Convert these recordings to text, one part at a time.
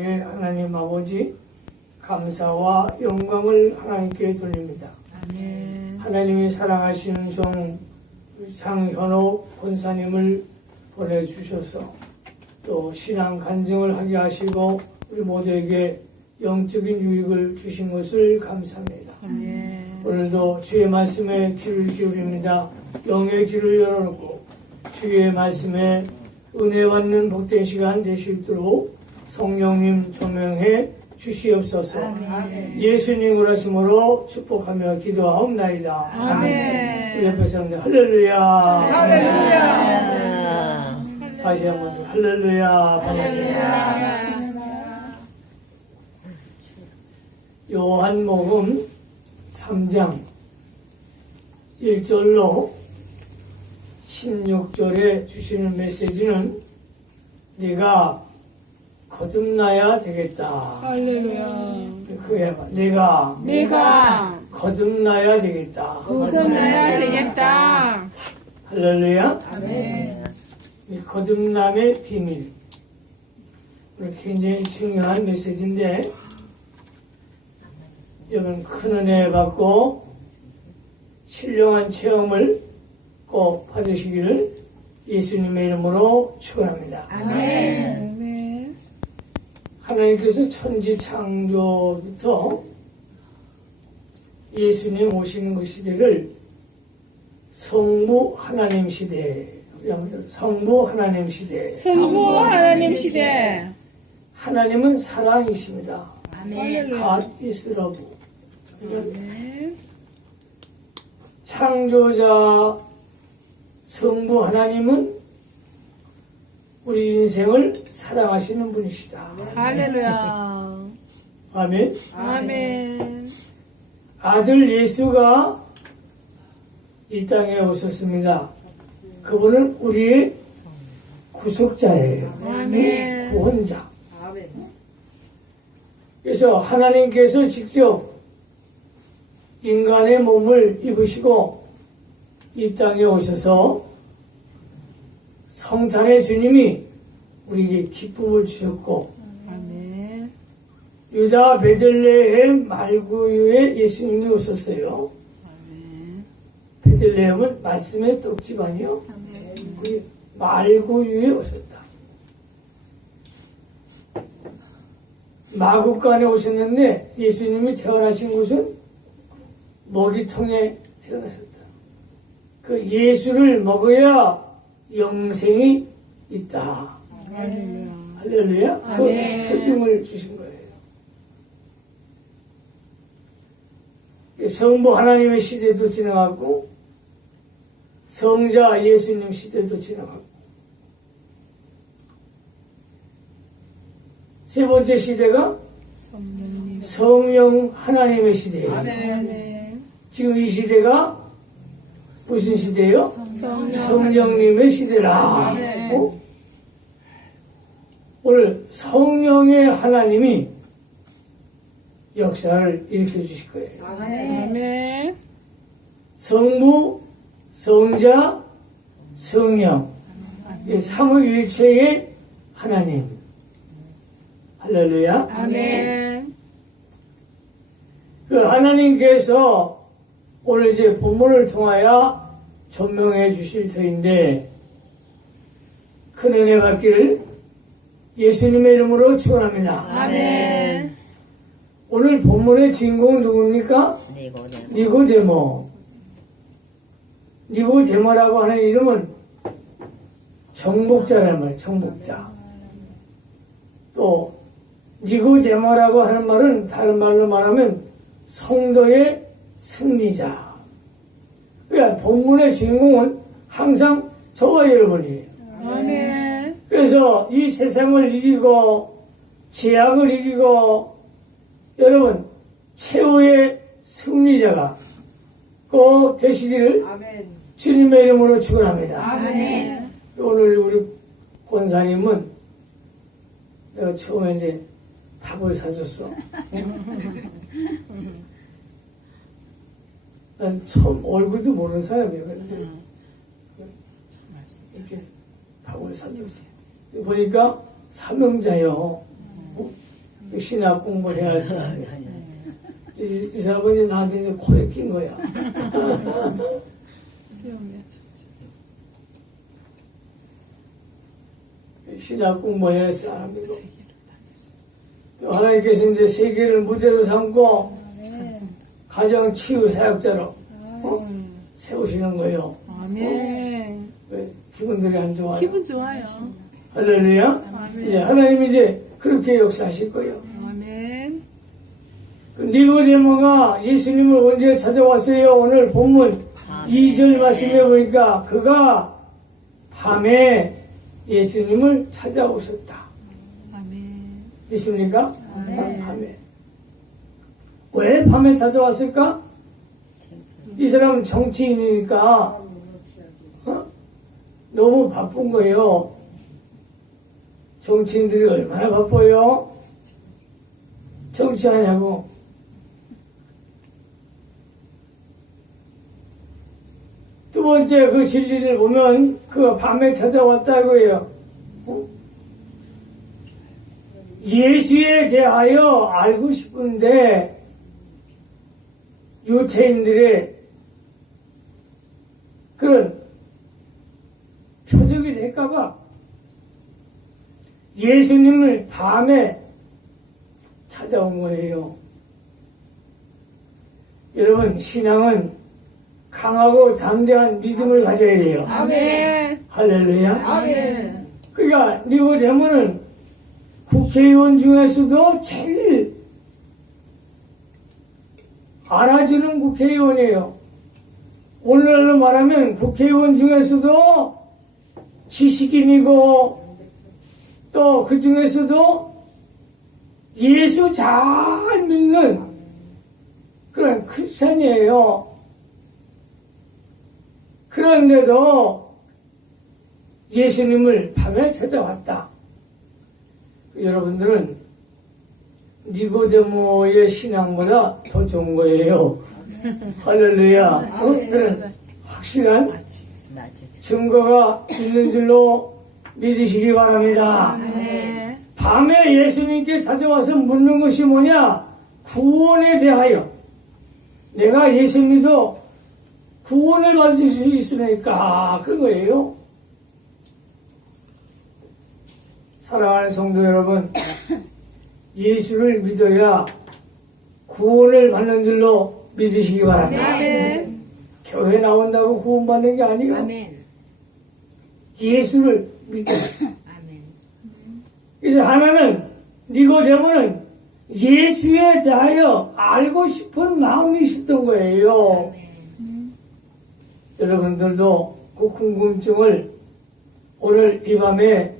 예, 하나님 아버지 감사와 영광을 하나님께 돌립니다. 하나님이 사랑하시는 종 장현옥 권사님을 보내주셔서 또 신앙 간증을 하게 하시고 우리 모두에게 영적인 유익을 주신 것을 감사합니다. 오늘도 주의 말씀에 귀를 기울입니다. 영의 귀를 열어놓고 주의 말씀에 은혜 받는 복된 시간 되시도록 성령님 조명해 주시옵소서. 예수님 으로심으로 축복하며 기도하옵나이다. 아멘. 우리 옆에 서는 할렐루야. 할렐루야. 다시 한번 할렐루야. 반갑습니다. 요한복음 3장 1절로 16절에 주시는 메시지는 네가 거듭나야 되겠다. 할렐루야. 그게 내가 내가 거듭나야 되겠다. 거듭나야 되겠다. 할렐루야. 이 거듭남의 비밀. 굉장히 중요한 메시지인데 여러분 큰 은혜 받고 신령한 체험을 꼭 받으시기를 예수님의 이름으로 축원합니다. 아멘. 하나님께서 천지 창조부터 예수님 오시는 그 시대를 성부 하나님 시대, 성부 하나님 시대. 성부 하나님 시대. 하나님은 사랑이십니다. 아멘. God is love. 그러니까 아멘. 창조자 성부 하나님은 우리 인생을 사랑하시는 분이시다. 할렐루야. 아멘. 아멘. 아들 예수가 이 땅에 오셨습니다. 그분은 우리의 구속자예요. 아멘. 구원자. 그래서 하나님께서 직접 인간의 몸을 입으시고 이 땅에 오셔서 성탄의 주님이 우리에게 기쁨을 주셨고 아멘. 유다 베들레헴 말구유에 예수님이 오셨어요. 베들레헴은 말씀의 떡집 아니요? 그 말구유에 오셨다. 마국간에 오셨는데 예수님이 태어나신 곳은 먹이통에 태어나셨다. 그 예수를 먹어야 영생이 있다. 할렐루야. 그. 표징을 주신 거예요. 성부 하나님의 시대도 지나갔고 성자 예수님 시대도 지나갔고 세 번째 시대가. 성령 하나님의 시대예요. 지금 이 시대가 무슨 시대예요? 성령. 성령 님의 시대라. 어? 오늘 성령의 하나님이 역사를 일으켜 주실 거예요. 아멘. 성부, 성자, 성령. 이 삼위일체의 하나님. 할렐루야. 아멘. 그 하나님께서 오늘 이제 본문을 통하여 전명해 주실 터인데 큰 은혜 받기를 예수님의 이름으로 축원합니다. 아멘. 오늘 본문의 주인공은 누굽니까? 니고데모 니고데모. 니고데모라고 하는 이름은 정복자란 말이에요. 정복자. 또 니고데모라고 하는 말은 다른 말로 말하면 성도의 승리자. 그러니까 본문의 주인공은 항상 저와 여러분이에요. 아멘. 그래서 이 세상을 이기고 제약을 이기고 여러분 최후의 승리자가 꼭 되시기를 주님의 이름으로 축원합니다. 아멘. 오늘 우리 권사님은 내가 처음에 이제 밥을 사줬어. 난 처음 얼굴도 모르는 사람이었는데 이렇게 밥을 사줬어. 보니까 사명자요. 어? 신학 공부해야 할 사람이야. 이, 이 사람이 나한테 이제 코에 낀 거야. 신학 공부해야 할 사람이고. 또 하나님께서 이제 세계를 무대로 삼고 가정 치유 사역자로 어? 세우시는 거예요. 아멘. 왜 기분들이 안 좋아요? 기분 좋아요. 할렐루야. 아멘. 이제 하나님 이제 그렇게 역사하실 거예요. 아멘. 그 니고데모가 예수님을 언제 찾아왔어요? 오늘 본문 2절 말씀해 보니까 그가 밤에 예수님을 찾아오셨다. 아멘. 믿습니까? 네. 밤에. 왜 밤에 찾아왔을까? 이 사람은 정치인이니까 어? 너무 바쁜 거예요. 정치인들이 얼마나 바빠요? 정치하냐고. 두 번째 그 진리를 보면 그 밤에 찾아왔다고 해요. 어? 예수에 대하여 알고 싶은데 유태인들의 그런 표적이 될까봐 예수님을 밤에 찾아온 거예요. 여러분, 신앙은 강하고 담대한 믿음을 가져야 돼요. 아멘. 할렐루야. 아멘. 그러니까 니고데모는 국회의원 중에서도 제일 알아주는 국회의원이에요. 오늘날로 말하면 국회의원 중에서도 지식인이고 또 그 중에서도 예수 잘 믿는 그런 크리스찬이에요. 그런데도 예수님을 밤에 찾아왔다. 여러분들은 니고데모의 신앙보다 더 좋은 거예요. 할렐루야. 그것들은 확실한 증거가 있는 줄로 믿으시기 바랍니다. 네. 밤에 예수님께 찾아와서 묻는 것이 뭐냐? 구원에 대하여. 내가 예수 믿어 구원을 받을 수 있으니까 그런 거예요. 사랑하는 성도 여러분, 예수를 믿어야 구원을 받는 줄로 믿으시기 바랍니다. 아멘. 교회 나온다고 구원받는 게 아니에요. 아멘. 예수를 믿어. 아멘. 그래서 하나는 니고데모는 예수에 대하여 알고 싶은 마음이 있었던 거예요. 여러분들도 그 궁금증을 오늘 이 밤에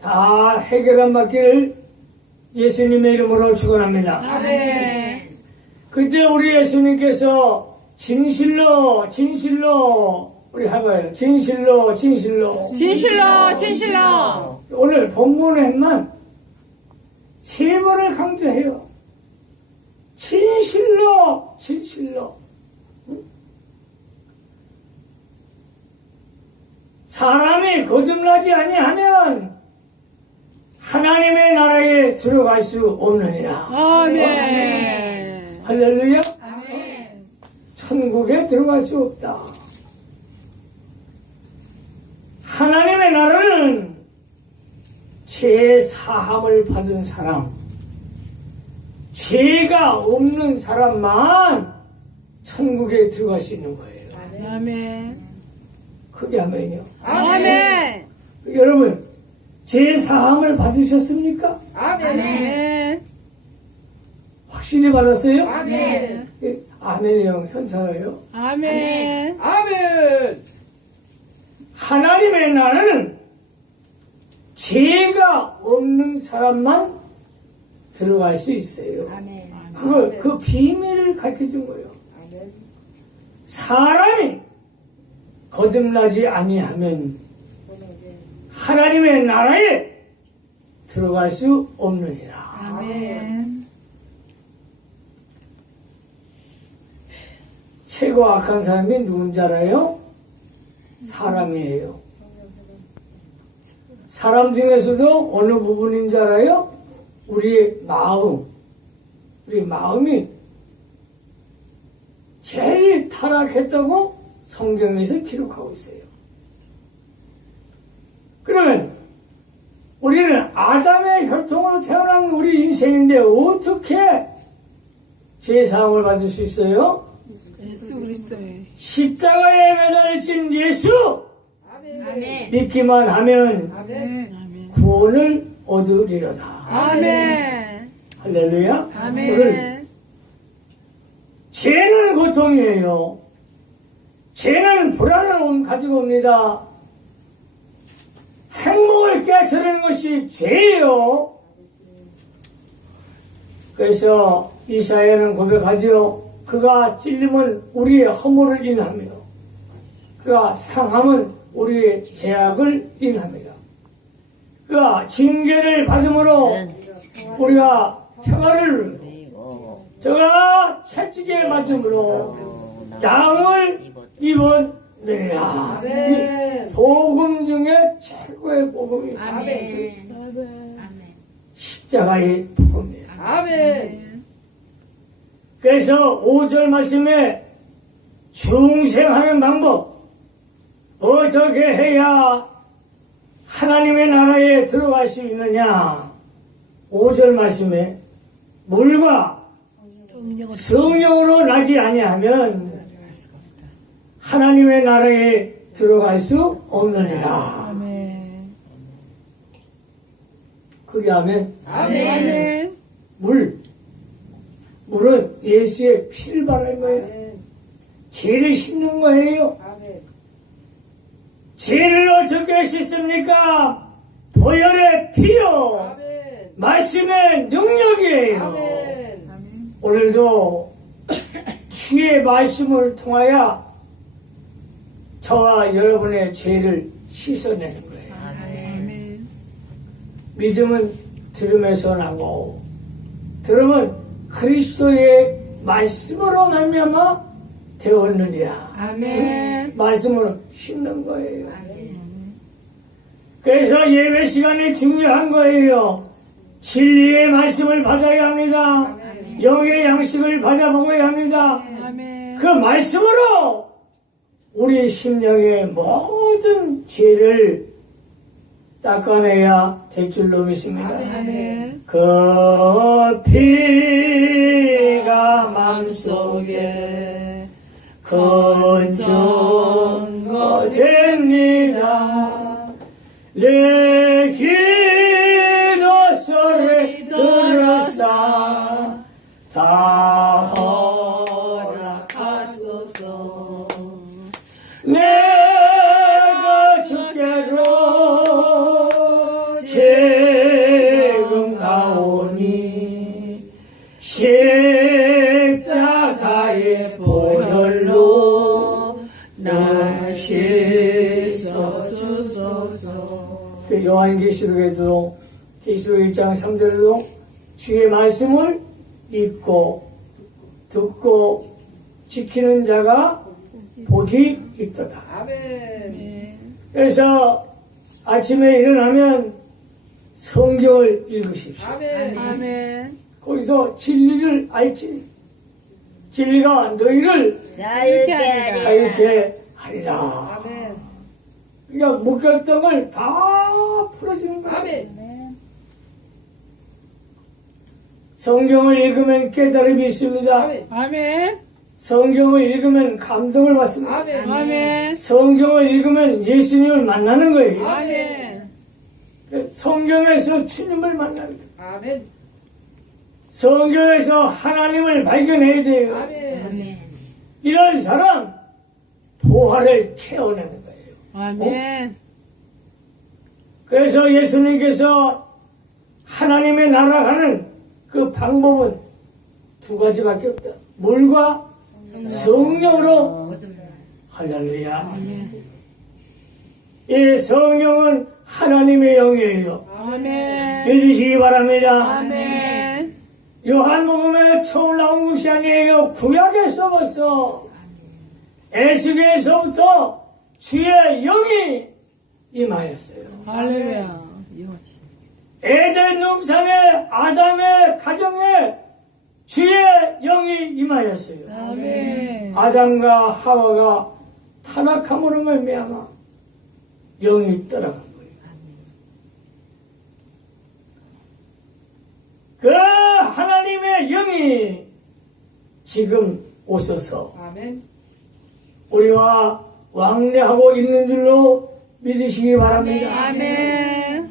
다 해결한 받기를 예수님의 이름으로 축원합니다. 아멘. 그때 우리 예수님께서 진실로 진실로 우리 해봐요. 진실로 진실로 진실로, 진실로. 오늘 본문에만 세 번을 강조해요. 진실로, 진실로. 응? 사람이 거듭나지 아니하면 하나님의 나라에 들어갈 수 없느니라. 아멘. 할렐루야. 아멘. 천국에 들어갈 수 없다. 하나님의 나라는 죄 사함을 받은 사람, 죄가 없는 사람만 천국에 들어갈 수 있는 거예요. 아멘. 크게 하면요. 아멘. 여러분, 죄 사함을 받으셨습니까? 아멘. 확실히 받았어요? 아멘. 예, 아멘이요. 현사예요. 아멘. 아멘. 하나님의 나라는 죄가 없는 사람만 들어갈 수 있어요. 아멘. 그걸, 그 비밀을 가르쳐 준 거예요. 아멘. 사람이 거듭나지 아니하면 하나님의 나라에 들어갈 수 없느니라. 아멘. 최고 악한 사람이 누군지 알아요? 사람이에요. 사람 중에서도 어느 부분인지 알아요? 우리의 마음, 우리 마음이 제일 타락했다고 성경에서 기록하고 있어요. 그러면 우리는 아담의 혈통으로 태어난 우리 인생인데 어떻게 제사함을 받을 수 있어요? 예수 그리스도의 십자가에 매달리신 예수 아멘. 믿기만 하면 아멘. 구원을 얻으리로다. 아멘. 할렐루야. 오늘 아멘. 죄는 고통이에요. 죄는 불안을 가지고 옵니다. 행복을 깨트리는 것이 죄예요. 그래서 이사야는 고백하지요. 그가 찔림은 우리의 허물을 인하며 그가 상함은 우리의 죄악을 인합니다. 그가 징계를 받음으로 우리가 평화를 저가 채찍에 맞음으로 양을 입 었느니라. 이 복음 중에 최고의 복음이 아멘. 아멘. 아멘. 십자가의 복음이에요. 아멘. 그래서 5절 말씀에 중생하는 방법 어떻게 해야 하나님의 나라에 들어갈 수 있느냐 5절 말씀에 물과 성령으로 성령으로 나지 아니하면 하나님의 나라에 들어갈 수 없느니라 아멘. 그게 아멘. 아멘. 물 물은 예수의 피를 바르는 거예요 죄를 씻는 거예요 아멘. 죄를 어떻게 씻습니까? 보혈의 피요. 아멘. 말씀의 능력이에요. 아멘. 오늘도 주의 말씀을 통하여 저와 여러분의 죄를 씻어내는 거예요. 아멘. 믿음은 들음에서 나고 들음은 그리스도의 말씀으로 말미암아 되었느니라. 아멘. 말씀으로 씻는 거예요. 아멘. 그래서 예배 시간이 중요한 거예요. 진리의 말씀을 받아야 합니다. 영의 양식을 받아 먹어야 합니다. 아멘. 그 말씀으로 우리 심령의 모든 죄를 닦아내야 될 줄로 믿습니다. 아멘. 그 피가 맘속에 건전거 됩니다. 내 기도 소리 들었사 다 계시록에도 계시록 1장 3절에도 주의 말씀을 읽고 듣고 지키는 자가 복이 있도다. 아멘. 그래서 아침에 일어나면 성경을 읽으십시오. 아멘. 아멘. 거기서 진리를 알지. 진리가 너희를 자유케 하리라. 자유케 하리라. 아멘. 그러니까 묶였던 걸다 풀어주는. 아멘. 성경을 읽으면 깨달음이 있습니다. 아멘. 아멘. 성경을 읽으면 감동을 받습니다. 아멘. 아멘. 성경을 읽으면 예수님을 만나는 거예요. 아멘. 성경에서 주님을 만납니다. 아멘. 성경에서 하나님을 발견해야 돼요. 아멘. 아멘. 이런 사람 부활을 캐어내는 거예요. 아멘. 그래서 예수님께서 하나님의 나라 가는 그 방법은 두 가지밖에 없다. 물과 성령으로. 할렐루야. 이 성령은 하나님의 영이에요. 아멘. 믿으시기 바랍니다. 아멘. 요한복음에 처음 나온 것이 아니에요. 구약에서 벌써 에스겔에서부터 주의 영이 임하였어요. 할렐루야. 에덴 동산의 아담의 가정에 주의 영이 임하였어요. 아멘. 아담과 하와가 타락함으로 말미암아 영이 떠나간 거예요. 그 하나님의 영이 지금 오셔서 아멘. 우리와 왕래하고 있는 줄로 믿으시기 바랍니다. 아멘.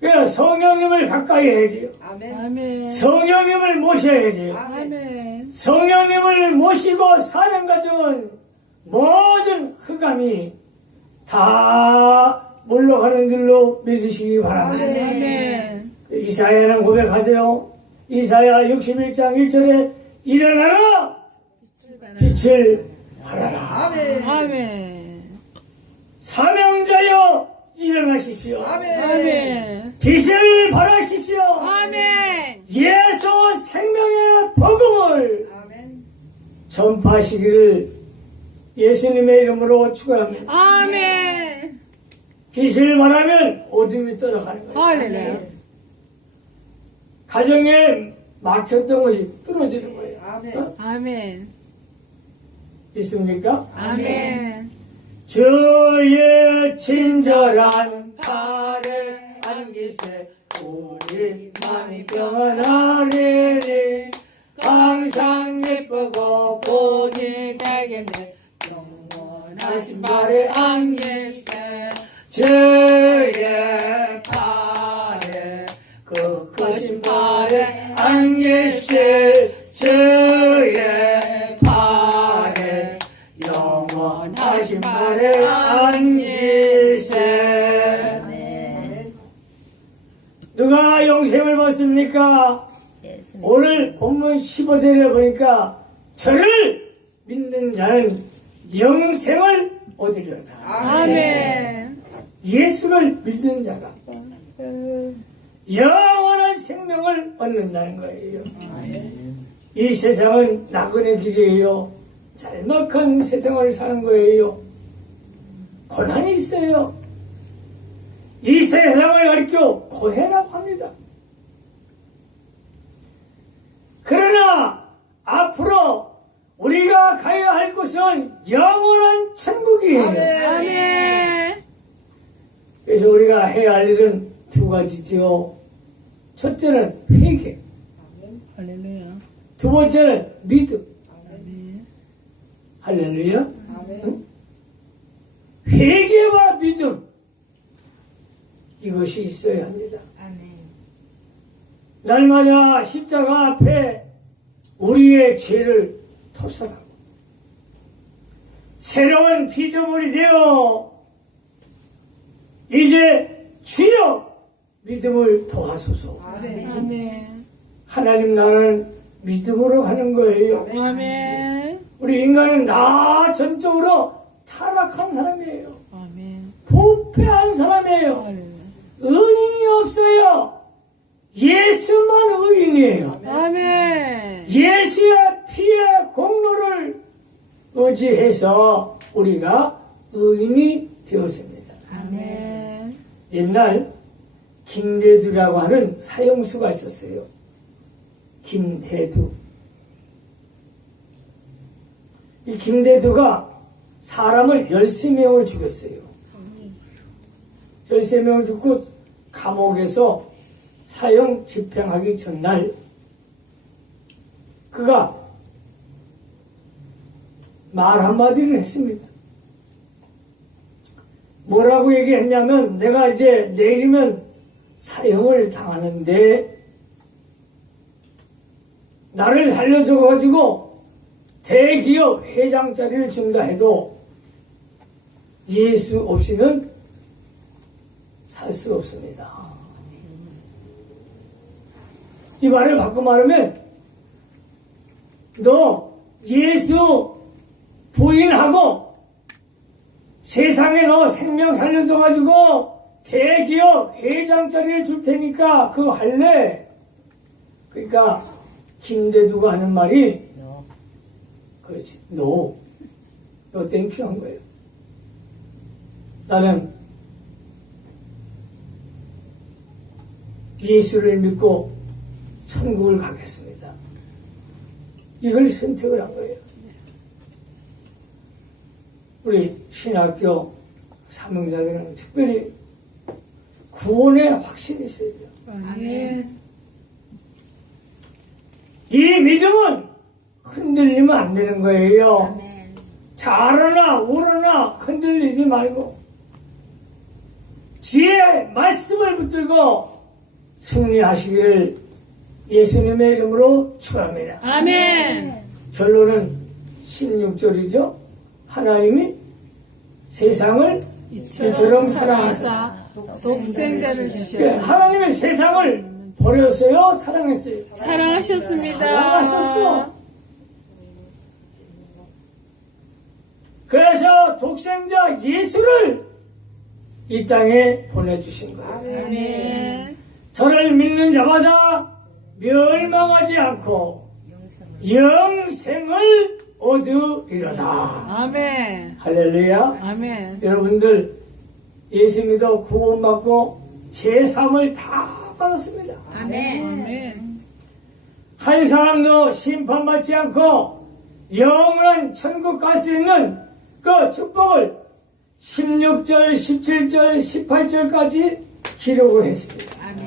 그 성령님을 가까이 해야 돼요. 아멘. 아멘. 성령님을 모셔야 돼요. 아멘. 성령님을 모시고 사는 가정은 모든 흑암이 다 물러가는 줄로 믿으시기 바랍니다. 아멘. 이사야는 고백하죠. 이사야 61장 1절에 일어나라 빛을 발하라. 아멘. 아멘. 사명자여 일어나십시오. 아멘. 빛을 발하십시오. 아멘. 예수 생명의 복음을 아멘. 전파하시기를 예수님의 이름으로 축원합니다. 아멘. 빛을 발하면 어둠이 떠나가는 거예요. 할렐루야. 가정에 막혔던 것이 떨어지는 거예요. 아멘. 어? 아멘. 있습니까? 아멘. 주의 친절한 팔에 안기세 우리 마음이 평안하리니 항상 예쁘고 복이 되겠네 영원하신 발에 안기세. 주 받습니까? 오늘 본문 15절에 보니까 저를 믿는 자는 영생을 얻으려다. 아멘. 예수를 믿는 자가 영원한 생명을 얻는다는 거예요. 이 세상은 낙원의 길이에요. 짤막한 세상을 사는 거예요. 고난이 있어요. 이 세상을 가리켜 고해라고 합니다 그러나 앞으로 우리가 가야 할 곳은 영원한 천국이에요 아멘. 그래서 우리가 해야 할 일은 두 가지죠 첫째는 회개 할렐루야. 두 번째는 믿음 아멘. 할렐루야 아멘. 회개와 믿음 이것이 있어야 합니다. 아멘. 날마다 십자가 앞에 우리의 죄를 토설하고 새로운 피조물이 되어 이제 주여 믿음을 더하소서. 아멘. 아멘. 하나님 나라는 믿음으로 가는 거예요. 아멘. 우리 인간은 나 전적으로 타락한 사람이에요. 아멘. 부패한 사람이에요. 할렐루야. 의인이 없어요. 예수만 의인이에요. 아멘. 예수의 피의 공로를 의지해서 우리가 의인이 되었습니다. 아멘. 옛날 김대두라고 하는 사형수가 있었어요. 김대두. 이 김대두가 사람을 13명을 죽였어요. 13명을 죽고 감옥에서 사형 집행하기 전날 그가 말 한마디를 했습니다. 뭐라고 얘기했냐면 내가 이제 내일이면 사형을 당하는데 나를 살려줘가지고 대기업 회장 자리를 준다 해도 예수 없이는 살 수 없습니다. 이 말을 바꿔 말하면 너 예수 부인하고 세상에 너 생명 살려줘가지고 대기업 회장 자리를 줄 테니까 그거 할래? 그러니까 김대두가 하는 말이 그렇지 노 no. 땡큐 한 거예요 나는 예수를 믿고 천국을 가겠습니다. 이걸 선택을 한 거예요. 우리 신학교 사명자들은 특별히 구원의 확신이 있어야 돼요. 아멘. 이 믿음은 흔들리면 안 되는 거예요. 아멘. 잘하나 오르나 흔들리지 말고 주의 말씀을 붙들고 승리하시기를 예수님의 이름으로 축원합니다. 아멘. 결론은 16절이죠. 하나님이 세상을 이처럼 사랑하사 독생자를 예, 주셨습니다. 하나님의 세상을 버렸어요? 사랑했어요? 사랑하셨습니다. 사랑하셨어. 그래서 독생자 예수를 이 땅에 보내주신 거예요. 아멘. 저를 믿는 자마다 멸망하지 않고 영생을 얻으리로다. 아멘. 할렐루야. 아멘. 여러분들 예수 믿어 구원받고 제3을 다 받았습니다. 아멘. 아멘. 한 사람도 심판받지 않고 영원한 천국 갈 수 있는 그 축복을 16절, 17절, 18절까지 기록을 했습니다. 아멘.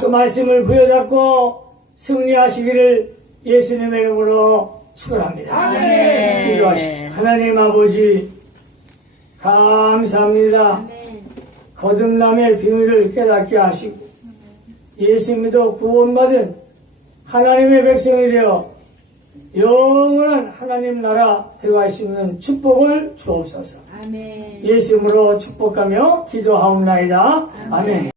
그 말씀을 부여잡고 승리하시기를 예수님의 이름으로 축원합니다. 기도하십시오. 하나님 아버지 감사합니다. 아멘. 거듭남의 비밀을 깨닫게 하시고 예수 믿어 구원받은 하나님의 백성이 되어 영원한 하나님 나라 들어갈 수 있는 축복을 주옵소서. 아멘. 예수 이름으로 축복하며 기도하옵나이다. 아멘.